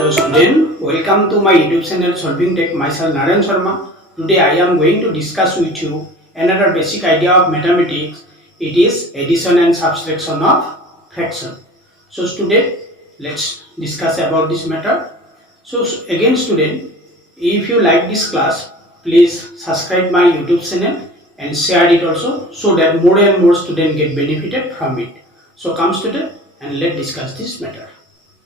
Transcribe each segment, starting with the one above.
Hello student, welcome to my YouTube channel Solving Tech. Myself Naren Sharma. Today I am going to discuss with you another basic idea of mathematics. It is addition and subtraction of fraction. So student, let's discuss about this matter. So again student, if you like this class, please subscribe my YouTube channel and share it also so that more and more students get benefited from it. So come student and let's discuss this matter.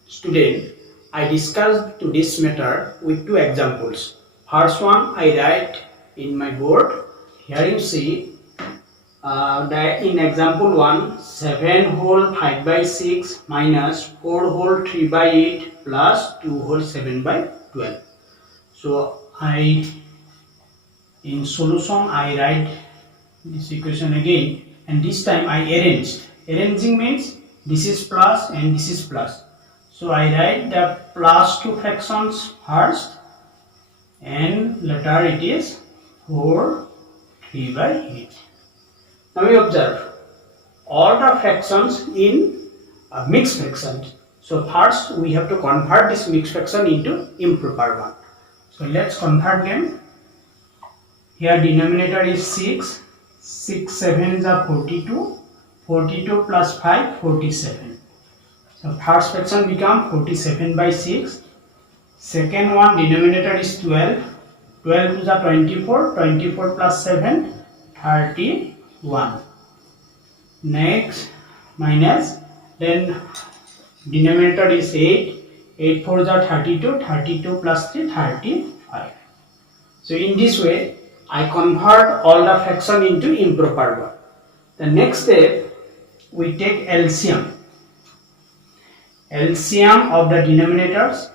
Student, I discussed today's matter with two examples. First one I write in my board. Here you see in example 1, 7 whole 5 by 6 minus 4 whole 3 by 8 plus 2 whole 7 by 12. So in solution I write this equation again, and this time I arranged. Arranging means this is plus and this is plus. So I write the plus two fractions first and later it is 4 3 by 8. Now we observe all the fractions in mixed fractions. So first we have to convert this mixed fraction into improper one. So let's convert them. Here denominator is 6, 6 7 are 42, 42 plus 5 47. So first fraction become 47 by 6. Second one denominator is 12, 12 is 24, 24 plus 7 31. Next minus, then denominator is 8, 8 4 is 32, 32 plus 3 35. So in this way I convert all the fraction into improper one. The next step we take LCM. LCM of the denominators.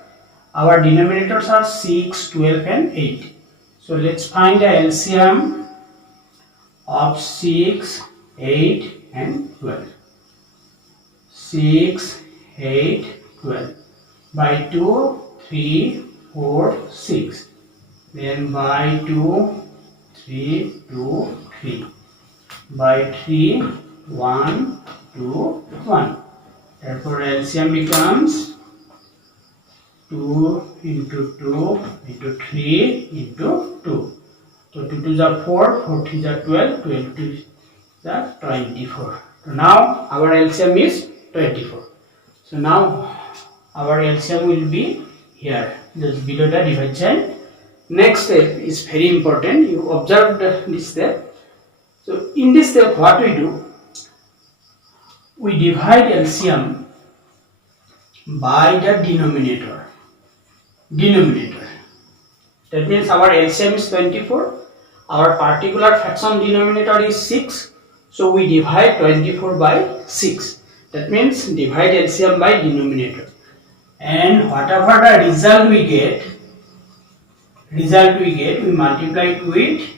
Our denominators are 6, 12 and 8. So let's find the LCM of 6, 8 and 12. 6, 8, 12. By 2, 3, 4, 6. Then by 2, 3, 2, 3. By 3, 1, 2, 1. Therefore LCM becomes 2 into 2 into 3 into 2. So 2 2s are 4, 4 3s are 12, 12 2s are 24. So now our LCM is 24. So now our LCM will be here, just below the divide sign. Next step is very important. You observe this step. So in this step what we do? We divide LCM by the denominator. That means our LCM is 24. Our particular fraction denominator is 6. So we divide 24 by 6. That means divide LCM by denominator. And whatever the result we get, we multiply it with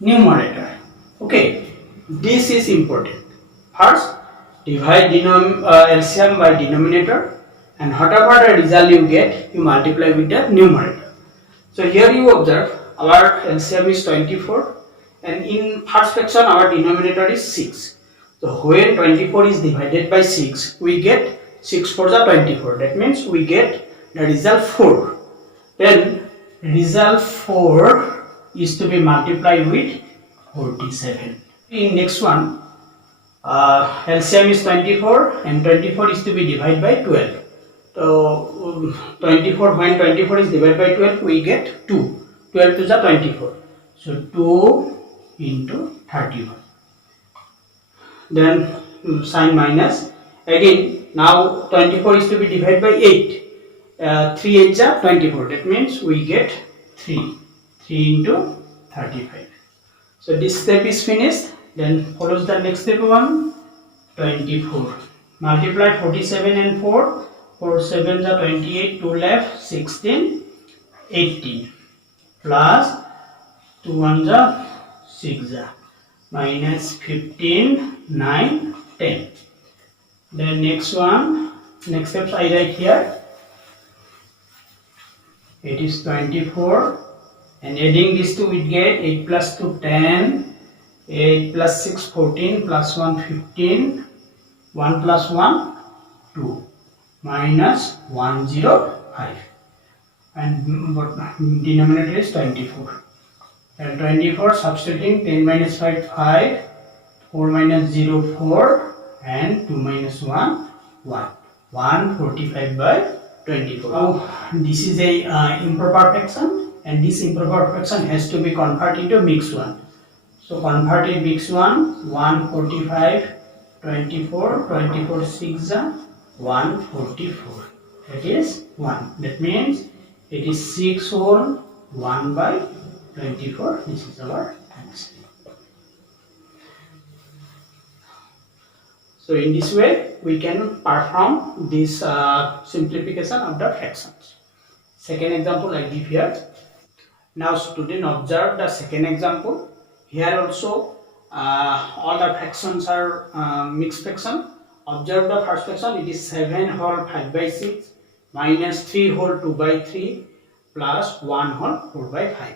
numerator. Okay, this is important. First, divide LCM by denominator, and whatever the result you get, you multiply with the numerator. So here you observe our LCM is 24, and in first fraction our denominator is 6. So when 24 is divided by 6, we get 6 4 is 24. That means we get the result 4. Then result 4 is to be multiplied with 47. In next one, LCM is 24 and 24 is to be divided by 12. So 24, when 24 is divided by 12, we get 2. 12 to the 24. So 2 into 31. Then sign minus. Again, now 24 is to be divided by 8. 3 8 is 24. That means we get 3. 3 into 35. So this step is finished. Then follows the next step 1, 24. Multiply 47 and 4. 4 7 is 28, 2 left, 16, 18. Plus 2 1 is 6, minus 15, 9, 10. Then next steps I write here. It is 24. And adding these two we get 8 plus 2 10. 8 plus 6 14 plus 1 15, 1 plus 1 2 minus 105. 5 and denominator is 24. And 24 substituting 10 minus 5 5, 4 minus 0 4 and 2 minus 1 1. 145 by 24. Now this is a improper fraction and this improper fraction has to be converted into mixed one. So converted mixed one 145 24 24 6 144. That is 1. That means it is 6 whole 1 by 24. This is our answer. So in this way we can perform this simplification of the fractions. Second example I give here. Now student observe the second example. Here also all the fractions are mixed fraction. Observe the first fraction. It is 7 whole 5 by 6 minus 3 whole 2 by 3 plus 1 whole 4 by 5.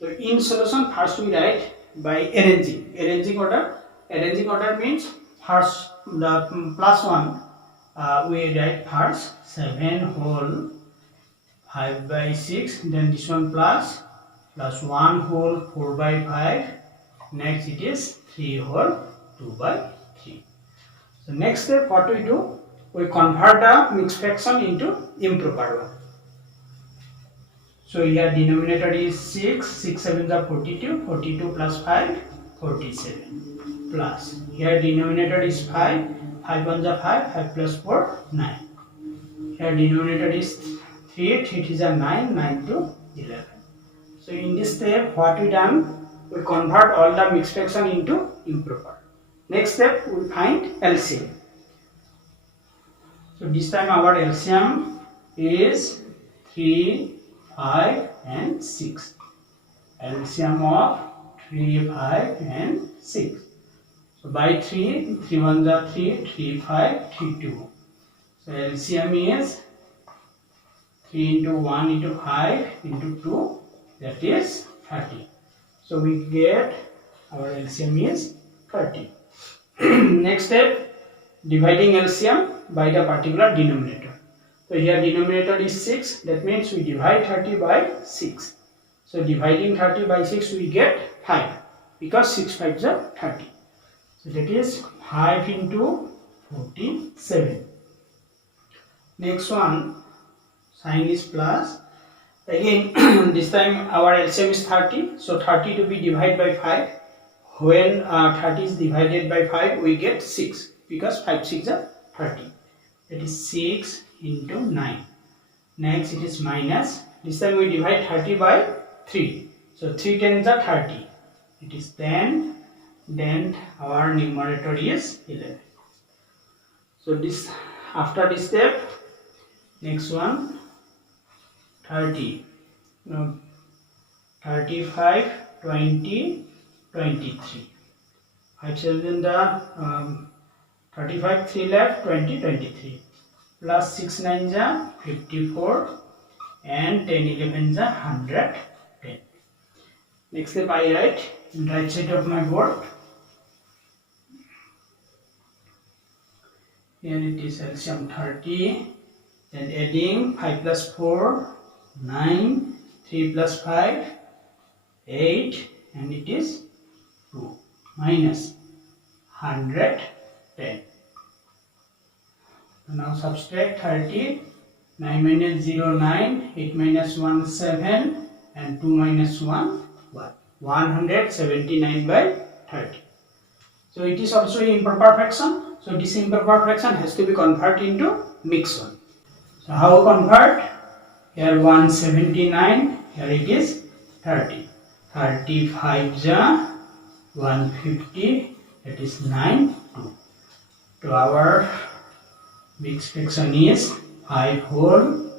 So in solution first we write by arranging order. Arranging order means first the plus 1 we write first 7 whole 5 by 6, then this one plus 1 whole 4 by 5, next it is 3 whole 2 by 3. So next step what we do, we convert the mixed fraction into improper one. So here denominator is 6, 6 7 are 42, 42 plus 5, 47 plus here denominator is 5, 5 1 are 5, 5 plus 4 9. Here denominator is 3, 3 is a 9, 9 to 11. So in this step what we done, we convert all the mixed fraction into improper. Next step we find LCM. So this time our LCM is 3, 5 and 6. LCM of 3, 5 and 6. So by 3, 3 1s are 3, 3 5, 3 2. So LCM is 3 into 1 into 5 into 2, that is 30. So we get our LCM is 30. Next step, dividing LCM by the particular denominator. So here denominator is 6, that means we divide 30 by 6. So dividing 30 by 6 we get 5 because 6 5s are 30. So that is 5 into 47. Next one, sign is plus. Again this time our LCM is 30. So 30 to be divided by 5. When 30 is divided by 5 we get 6 because 5 6 are 30. That is 6 into 9. Next it is minus. This time we divide 30 by 3. So 3 tens are 30. It is 10. Then our numerator is 11. So this after this step, next one 30. Now 35, 20, 23. 5 7 the 35 3 left, 20 23 plus 6 9 is 54 and 10 11 is 110. Next step I write in right side of my board. Here it is LCM 30, then adding 5 plus 4 9, 3 plus 5 8 and it is 2 minus 110. Now subtract 30, 9 minus 0 9, 8 minus 1 7 and 2 minus 1 1. 179 by 30. So it is also improper fraction. So this improper fraction has to be converted into mixed one. So how convert? Here 179, here it is 30. 35 ja 150, that is 9 2. So our mixed fraction is 5 whole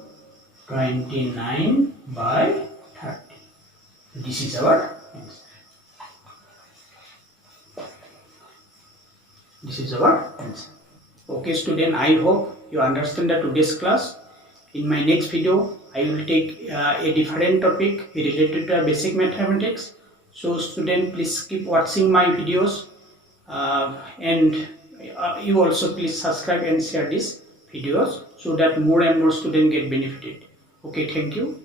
29 by 30. So this is our answer. This is our answer. Okay student, I hope you understand the today's class. In my next video, I will take a different topic related to basic mathematics. So student, please keep watching my videos and you also please subscribe and share this video. videos so that more and more students get benefited. Okay, thank you.